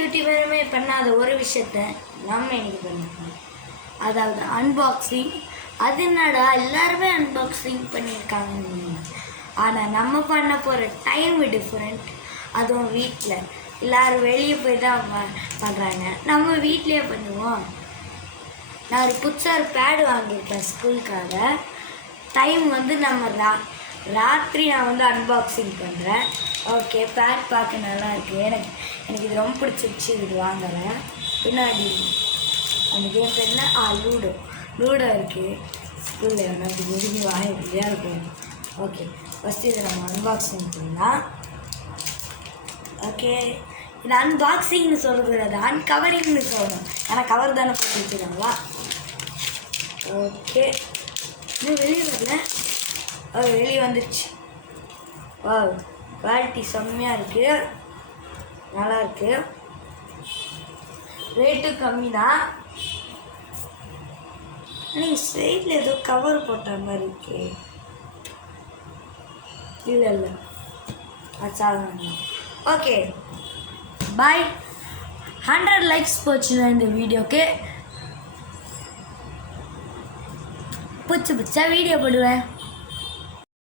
யூடியூபருமே பண்ணாத ஒரு விஷயத்த நம்ம இன்னைக்கு பண்ணிருக்கோம். அதாவது அன்பாக்சிங். அது என்னடா எல்லாருமே அன்பாக்சிங் பண்ணியிருக்காங்க, ஆனால் நம்ம பண்ண போகிற டைம் டிஃப்ரெண்ட். அதுவும் வீட்டில் எல்லோரும் வெளியே போய் தான் பண்ணுறாங்க, நம்ம வீட்லேயே பண்ணுவோம். நான் ஒரு புதுசாக ஒரு பேடு வாங்கியிருக்கேன் ஸ்கூலுக்காக. டைம் வந்து நம்ம ராத்திரி நான் அன்பாக்சிங் பண்ணுறேன். ஓகே, பேட் பார்க்க நல்லா இருக்குது. எனக்கு இது ரொம்ப பிடிச்சிருச்சு, இது வாங்கலை. பின்னாடி அந்த கேம் என்ன லூடோ இருக்குது. ஸ்கூலில் எனக்கு விரும்பி வாங்கிட்டே இருக்கும். ஓகே, ஃபஸ்ட்டு இதை நம்ம அன்பாக்சிங் பண்ணலாம். ஓகே, இது அன்பாக்சிங்னு சொல்கிறது கிடையாது, அன்கவரிங்னு சொல்லணும். ஆனால் கவர் தானே போட்டு வச்சுருக்காங்களா. ஓகே, இன்னும் வெளியே வரல. வெளியே வந்துடுச்சு. வா, குவாலிட்டி செம்மையாக இருக்குது, நல்லாயிருக்கு. ரேட்டும் கம்மி தான். ஆனால் சைடில் ஏதோ கவர் போட்ட மாதிரி இருக்கு. இல்லை அது ஓகே, பாய். 100 லைக்ஸ் போச்சுன்னா இந்த வீடியோக்கு பிடிச்சா வீடியோ போடுவேன்.